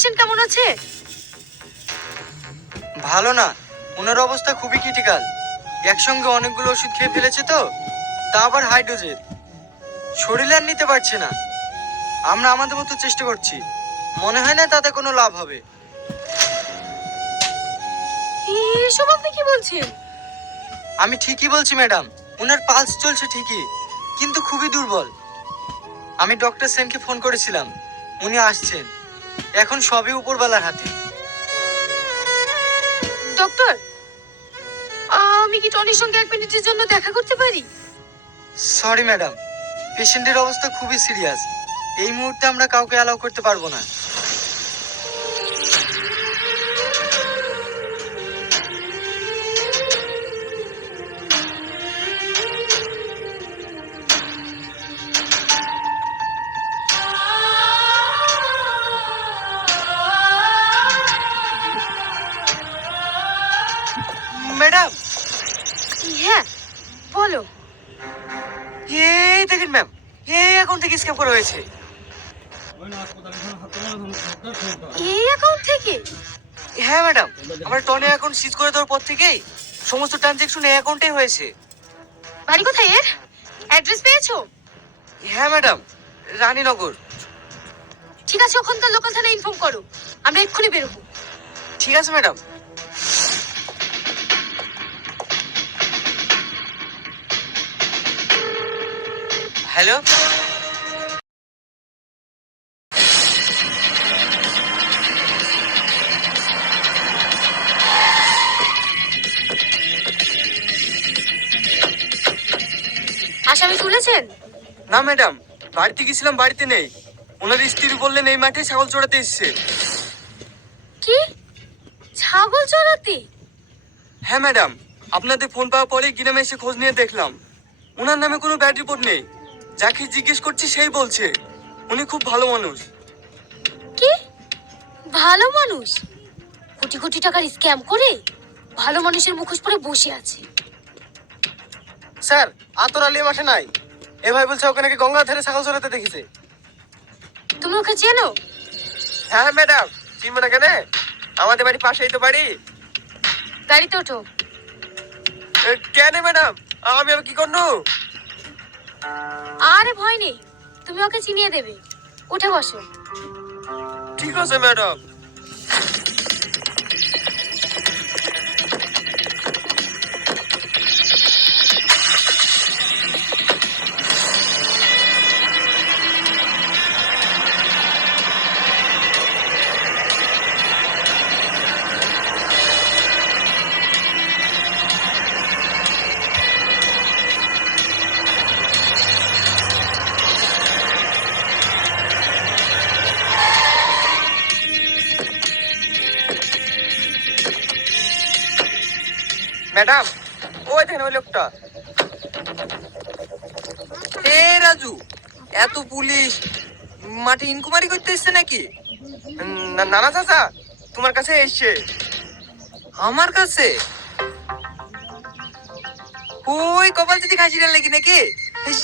Patient কেমন আছে? ভালো না, ওনার অবস্থা খুবই ক্রিটিক্যাল। একসঙ্গে অনেকগুলো ওষুধ খেয়ে ফেলেছে তো, তা আবার হাই ডোজের। শরীরে আর নিতে পারছে না। আমরা আমাদের মতো চেষ্টা করছি, মনে হয় না তাতে কোনো লাভ হবে। এসব আপনি কি বলছেন? আমি ঠিকই বলছি ম্যাডাম, ওনার পালস চলছে ঠিকই, কিন্তু খুবই দুর্বল। আমি ডক্টর সেনকে ফোন করেছিলাম, উনি আসছেন। এখন সবই উপরওয়ালার হাতে। ডক্টর, আমি কি টনির সঙ্গে 1 মিনিটের জন্য দেখা করতে পারি? সরি ম্যাডাম, পেশেন্টের অবস্থা খুবই সিরিয়াস। এই মুহূর্তে আমরা কাউকে অ্যালাউ করতে পারবো না। ম্যাডাম, হ্যাঁ বলো। এই দেখেন ম্যাম, এই অ্যাকাউন্ট থেকে স্ক্যাম করা হয়েছে। এই অ্যাকাউন্ট থেকে? হ্যাঁ ম্যাডাম, আমরা টনি অ্যাকাউন্ট সিজ করে দেওয়ার পর থেকেই সমস্ত ট্রানজ্যাকশন এই অ্যাকাউন্টেই হয়েছে। বাড়ি কোথায় এর? অ্যাড্রেস পেয়েছো? হ্যাঁ ম্যাডাম, রানীনগর। ঠিক আছে, ওখানকার লোকাল থানায় ইনফর্ম করো, আমরা এক্ষুনি বেরোবো। ঠিক আছে ম্যাডাম। হ্যালো, আসামি তুলেছেন? না ম্যাডাম, বাড়িতে গেছিলাম, বাড়িতে নেই। ওনার স্ত্রী বললেন এই মাঠে ছাগল চড়াতে এসছে। কি? ছাগল চড়াতে? হ্যাঁ ম্যাডাম, আপনাদের ফোন পাওয়ার পরে গ্রামে এসে খোঁজ নিয়ে দেখলাম ওনার নামে কোনো ব্যাড রিপোর্ট নেই। যাকে জিজ্ঞেস করছি সেই বলছে উনি খুব ভালো মানুষ। কি ভালো মানুষ? কোটি কোটি টাকার স্ক্যাম করে ভালো মানুষের মুখোশ পরে বসে আছে। স্যার, আতর আলী মাঠে নাই। এ ভাই বলছে ওকে নাকি গঙ্গা ধারে ছাগল চড়াতে দেখেছে। তুমি ওকে চেনো? হ্যাঁ ম্যাডাম, চিনবো না কেন? আমাদের বাড়ি পাশেই তো বাড়ি। গাড়িতে ওঠো। কেন ম্যাডাম, আমি কি করবো? আরে ভয় নেই, তুমি ওকে চিনিয়ে দেবে। উঠে বসো। ঠিক আছে ম্যাডাম। ম্যাডাম, ওই দেখেন ওই লোকটা। এ রাজু, এত পুলিশ মাঠে ইনকোয়ারি করতে এসছে নাকি? নানা চাচা তোমার কাছে এসছে। আমার কাছে? ওই কপাল যদি খাসিটা লেগে নাকি?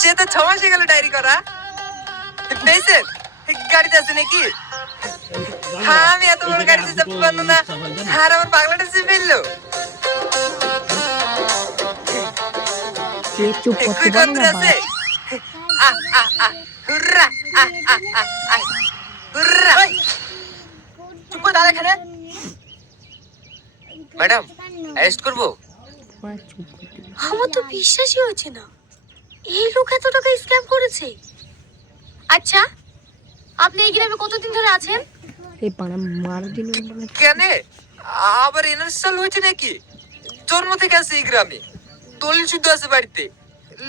সে তো 6 মাসে গেল ডায়েরি করা। পেয়েছেন? গাড়িতে আছে নাকি? হ্যাঁ, আমি এত বড় গাড়িতে চাপতে পারলো না, আর আমার পাগলাটা চেপে ফেললো। চুপ করতে পারো না বাবা। ম্যাডাম, অ্যারেস্ট করবো? আমার তো বিশ্বাসই হচ্ছে না এই লোক এত টাকা স্ক্যাম করেছে। আচ্ছা, আপনি এই গ্রামে কতদিন ধরে আছেন? এই পানা মার দিন কেন আবার ইনস্টল হয়েছে নাকি? জন্ম থেকে আছে এই গ্রামে, দলিল শুদ্ধ আছে বাড়িতে,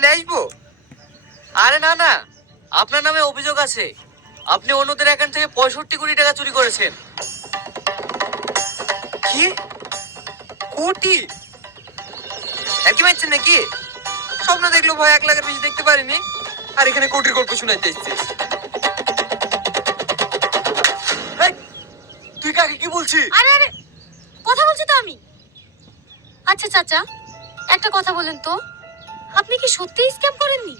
লেসবো? আরে না না, আপনার নামে অভিযোগ আছে। আপনি অন্যদের অ্যাকাউন্ট থেকে 65 কোটি টাকা চুরি করেছেন। কি কোটি? একই মারছেন নাকি? স্বপ্ন দেখলো ভয় 1 লাখের বেশি দেখতে পারিনি, আর এখানে কোটির গল্প শোনাইতে এসেছিস। তুই কাকে কি বলছিস? আরে আরে, কথা বলছি তো আমি। আচ্ছা চাচা, একটা কথা বলেন তো, আপনি কি সত্যিই স্ক্যাম করেননি?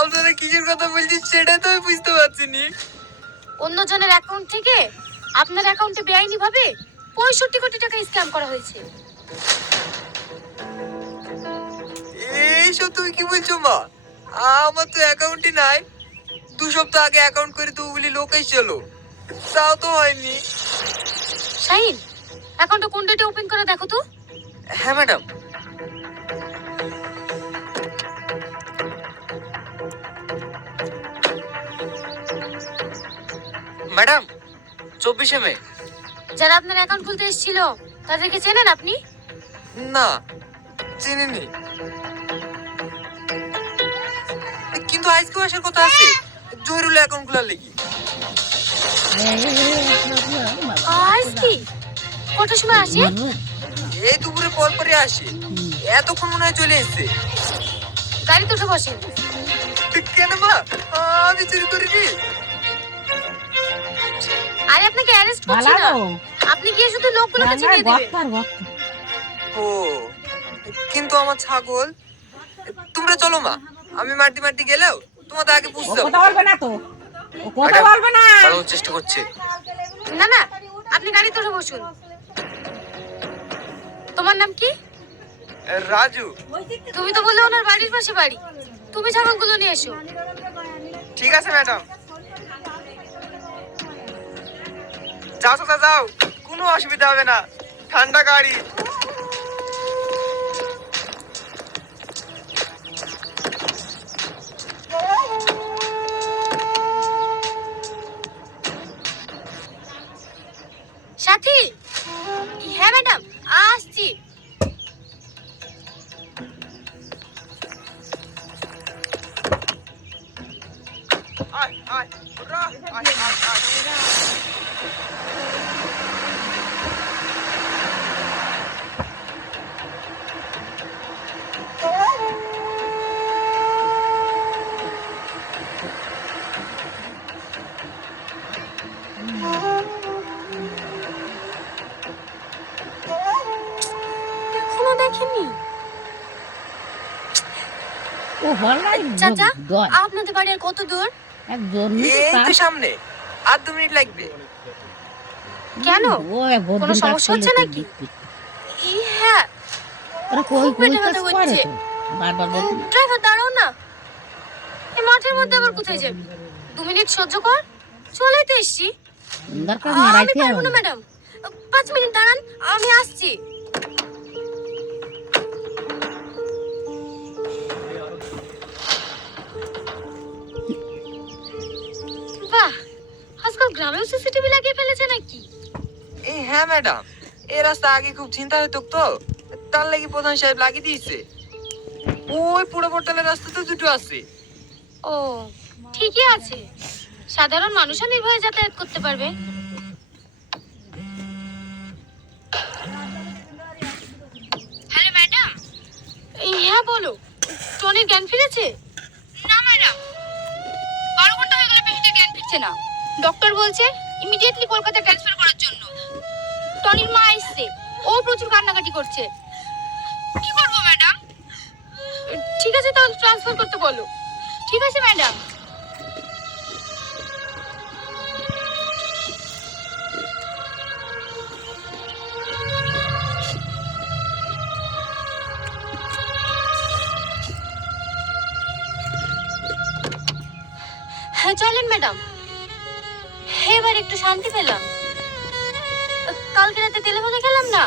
আপনারা কিসের কথা বলছিস সেটা তো আমি বুঝতে পারছি নি। অন্যজনের অ্যাকাউন্ট থেকে আপনার অ্যাকাউন্টে বেআইনি ভাবে 65 কোটি টাকা স্ক্যাম করা হয়েছে। এইসব তুমি কি বলছো মা? আমার তো অ্যাকাউন্টই নাই। 2 সপ্তাহ আগে অ্যাকাউন্ট করে তো ওগুলি লোক এসেছিল, তাও তো হয়নি। শাহিন, অ্যাকাউন্টটা কোন ডেটে ওপেন করে দেখো তো। হ্যাঁ ম্যাডাম। ম্যাডাম 24 মে। যারা আপনার অ্যাকাউন্ট খুলতে এসেছিল তাদেরকে চেনেন আপনি? না, চিনিনি। কিন্তু আজকে আসার কথা আছে জহিরুল অ্যাকাউন্ট খোলার লেগে। আজ কি কটার সময় আসে? এই দুপুরে পর পরে আসে, এতক্ষণ মনে হয় চলে এসছে। গাড়িতে উঠে বসেন। কেন মা, আমি চুরি করিনি। আরে আপনাকে অ্যারেস্ট করছি না, আপনি গিয়ে শুধু লোকগুলোকে চিনিয়ে দিবেন। ও, কিন্তু আমার ছাগল। তোমরা চলো মা, আমি মারতে মারতে গেলেও তোমাদের আগে বুঝতে কথা বলবে না তো, ও কথা বলবে না। পালানোর চেষ্টা করছে। না না, আপনি গাড়িতে উঠে বসুন। তোমার নাম কি? রাজু। তুমি তো বললে ওনার বাড়ির পাশে বাড়ি। তুমি ছাগলগুলো নিয়ে এসো। ঠিক আছে ম্যাডাম। যাও চাচা যাও, কোনো অসুবিধা হবে না, ঠান্ডা গাড়ি। সাথী, হ্যাঁ ম্যাডাম আসছি। আয় আয় ওরা, আয় আয় আয়। এখনো দেখেননি? ও হলাই চাচা, দর আপনাদের বাড়ি আর কত দূর? একজন এই তো সামনে, আর 2 মিনিট লাগবে। কেন? ও কোনো সমস্যা হচ্ছে নাকি? হ্যাঁ, ওরা কই খুব কই পেটে কাজ ব্যথা করে করছে। তো বারবার বলতে ড্রাইভার দাঁড়াও না, এই মাঠের মধ্যে আবার কোথায় যাবি? 2 মিনিট সহ্য কর, চলেই তো এসছি। দরকার আমি মারাইতে পারবো হবে না ম্যাডাম, 5 মিনিট দাঁড়ান, আমি আসছি। বাহ, আজকাল গ্রামেও সিসিটিভি লাগিয়ে ফেলেছে নাকি? এই হ্যাঁ ম্যাডাম, এই রাস্তা আগে খুব চিন্তা হতো তো, তার লাগি প্রধান সাহেব লাগিয়ে দিয়েছে। ওই পুরো পোর্টালের রাস্তা তো 2টো আছে। ও, ঠিকই আছে, সাধারণ মানুষও নির্ভয়ে যাতায়াত করতে পারবে। Hello madam. হ্যাঁ বলো, টনির জ্ঞান ফিরেছে? না ম্যাডাম, 12 ঘন্টা হয়ে গেল পেশেন্টের জ্ঞান ফিরছে না। ডক্টর বলছে ইমিডিয়েটলি কলকাতা ট্রান্সফার করার জন্য। টনির মা এসছে, ও প্রচুর কান্নাকাটি করছে। কি করবো ম্যাডাম? ঠিক আছে, তাহলে ট্রান্সফার করতে বলো। ঠিক আছে ম্যাডাম। হ্যাঁ চলেন ম্যাডাম, এবার একটু শান্তি পেলাম। কালকে রাতে তেলে ভাজা খেলাম না,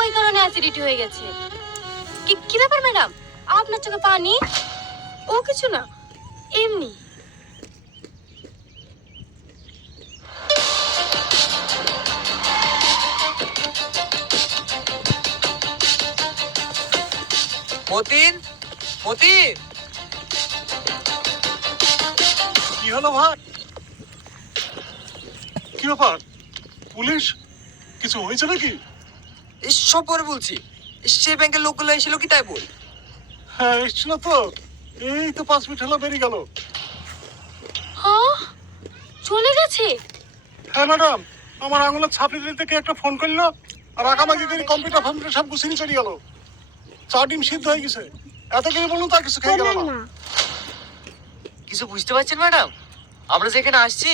ওই কারণে অ্যাসিডিটি হয়ে গেছে। কি ব্যাপার ম্যাডাম, আপনার চোখে পানি? ও কিছু না, এমনি। মতিন, মতিন। কি হলো ভাই? কি ব্যাপার? পুলিশ কিছু হয়েছে নাকি? সব পরে বলছি। সে ব্যাংকের লোকগুলো এসেছিল কি তাই বল। হ্যাঁ এসছিল তো, এই তো 5 মিনিট হলো বেরিয়ে গেল। হ্যাঁ, চলে গেছে? হ্যাঁ ম্যাডাম, আমার আঙুলের ছাপড়ি থেকে একটা ফোন করলো, আর আগামাগি করে কম্পিউটার সব গুছিয়ে নিয়ে চলে গেল। চা ডিম সিদ্ধ হয়ে গেছে, এত করে বলুন তা কিছু খেয়ে গেল না। কিছু বুঝতে পারছেন ম্যাডাম? আমরা যেখানে আসছি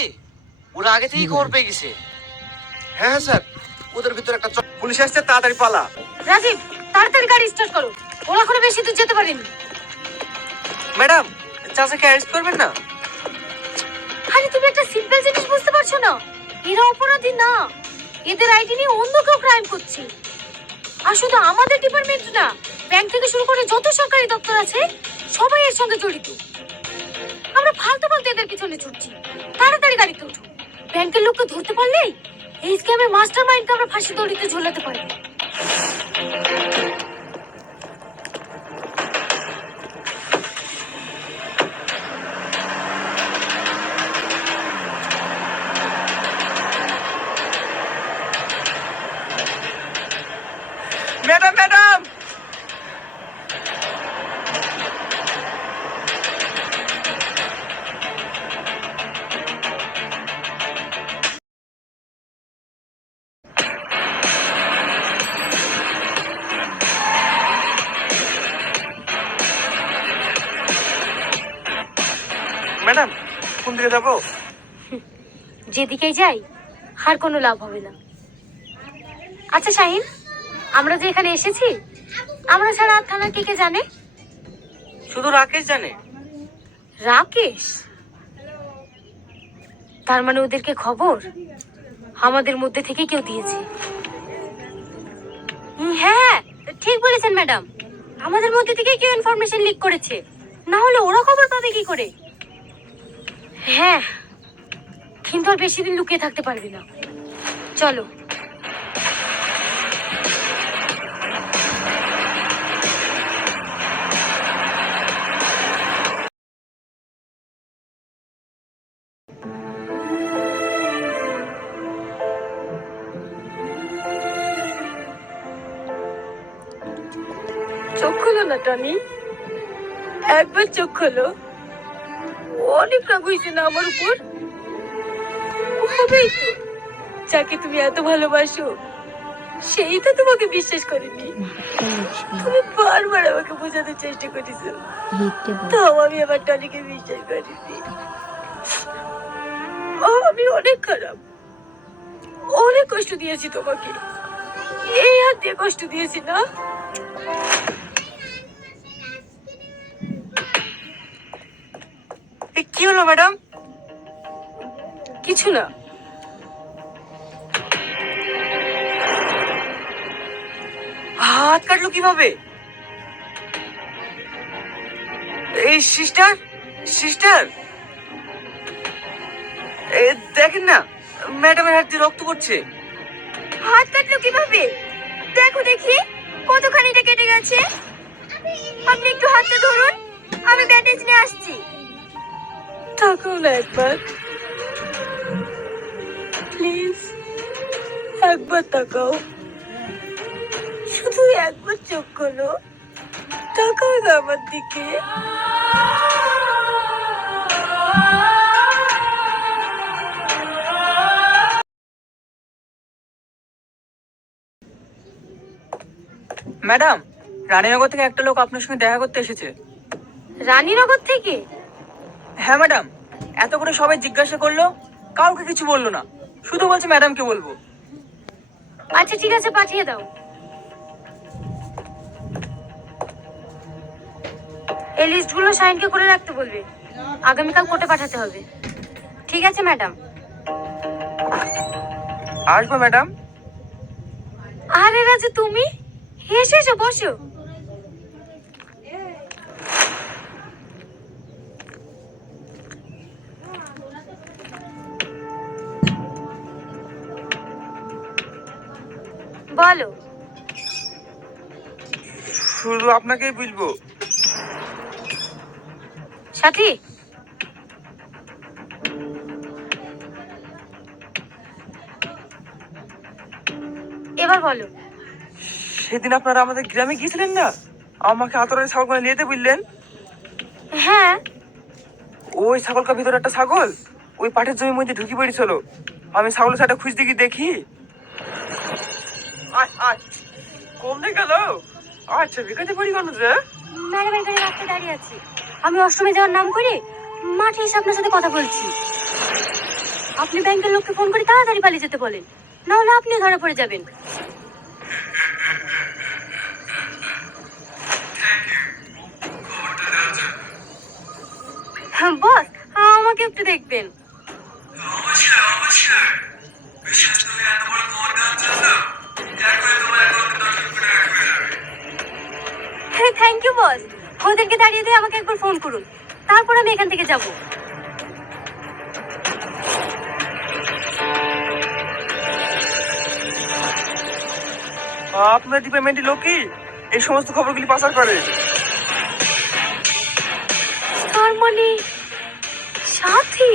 ওরা আগে থেকেই খবর পেয়ে গেছে। হ্যাঁ হ্যাঁ স্যার, ওদের ভিতরে একটা পুলিশ আসছে, তাড়াতাড়ি পালা। রাজীব, তাড়াতাড়ি গাড়ি স্টার্ট করো, ওরা এখনো বেশি দূর যেতে পারেনি। ম্যাডাম, চাচাকে অ্যারেস্ট করবেন না? আরে তুমি একটা সিম্পল জিনিস বুঝতে পারছো না? এরা অপরাধী না, এদের আইডি নিয়ে অন্য কেউ ক্রাইম করছে। আর শুধু আমাদের ডিপার্টমেন্ট না, ব্যাংক থেকে শুরু করে যত সরকারি দপ্তর আছে সবাই এর সঙ্গে জড়িত। আমরা ফালতু ফালতু এদের পিছনে ছুটছি। তাড়াতাড়ি গাড়িতে উঠো, ব্যাংকের লোককে ধরতে পারলেই এই স্ক্যামের মাস্টার মাইন্ডকে আমরা ফাঁসি দড়িতে ঝোলাতে পারবো। ম্যাডাম ম্যাডাম, ম্যাডাম কোন দিকে যাবো? যেদিকেই যাই আর কোনো লাভ হবে না। আচ্ছা শাহিন, আমরা যে এখানে এসেছি, আমরা ছাড়া আর থানার কে কে জানে? শুধু রাকেশ জানে। রাকেশ? তার মানে ওদেরকে খবর আমাদের মধ্যে থেকে কেউ দিয়েছে। হ্যাঁ ঠিক বলেছেন ম্যাডাম, আমাদের মধ্যে থেকে কেউ ইনফরমেশন লিক করেছে, না হলে ওরা খবর পাবে কি করে? হ্যাঁ, কিন্তু আর বেশি দিন লুকিয়ে থাকতে পারবি না, চলো। চোখ খোলো না টনি, একবার চোখ খোলো। অনেক রাগ হয়েছে না আমার উপর? হবেই তো, যাকে তুমি এত ভালোবাসো সেই তো তোমাকে বিশ্বাস করেনি। তুমি বারবার আমাকে বোঝাতে চেষ্টা করেছো, তাও আমি আমার টনিকে বিশ্বাস করিনি। আমি অনেক খারাপ, অনেক কষ্ট দিয়েছি তোমাকে, এই হাত দিয়ে কষ্ট দিয়েছি না? কি হলো ম্যাডাম? কিছু না। হাত কাটলো কিভাবে? এই সিস্টার, সিস্টার দেখেন না, ম্যাডামের হাত দিয়ে রক্ত পড়ছে। হাত কাটলো কিভাবে? দেখো দেখি কতখানিটা কেটে গেছে। আপনি একটু হাতটা ধরুন, আমি ব্যান্ডেজ নিয়ে আসছি। তাকাও না একবার, প্লিজ একবার তাকাও, শুধু একবার চোখ খোলো, তাকাও না আমার দিকে। ম্যাডাম, রানীনগর থেকে একটা লোক আপনার সঙ্গে দেখা করতে এসেছে। রানীনগর থেকে? হ্যাঁ ম্যাডাম, এত করে সবাই জিজ্ঞাসা করলো, কাউকে কিছু বললো না, শুধু বলছে ম্যাডামকে বলবো। আচ্ছা ঠিক আছে, পাঠিয়ে দাও। এই লিস্টগুলো সাইনকে করে রাখতে বলবে, আগামীকাল কোর্টে পাঠাতে হবে। ঠিক আছে ম্যাডাম। আসবো ম্যাডাম। আরে রাজু, তুমি এসো এসো, বসো। বলো। শুধু আপনাকেই বুঝবো। সাথী, এবার বলো। সেদিন আপনারা আমাদের গ্রামে গিয়েছিলেন না, আমাকে আতরের ছাগল করে নিয়ে যেতে বললেন। হ্যাঁ, ওই ছাগলটার ভিতরে একটা ছাগল ওই পাটের জমির মধ্যে ঢুকে পড়েছিল। আমি ছাগলের সাথে খুঁজতে গিয়ে দেখি। কমে গেল। আচ্ছা বিকাতে পড়ি কেন যে? ম্যাডামের গাড়ি রাস্তায় দাঁড়িয়ে আছি, আমি অষ্টমে যাওয়ার নাম করে মাঠে এসে আপনার সাথে কথা বলছি। আপনি ব্যাংকের লোককে ফোন করে তাড়াতাড়ি পালিয়ে যেতে বলেন, না হলে আপনি ধরা পড়ে যাবেন। হ্যাঁ বস, আমাকে একটু দেখবেন। হ্যাঁ থ্যাংক ইউ বস, ওদেরকে দাঁড়িয়ে দিয়ে আমাকে একবার ফোন করুন, তারপর আমি এখান থেকে যাব। আপনার ডিপার্টমেন্টের লোকই এই সমস্ত খবরগুলি পাচার করে। তার মানে সাথী?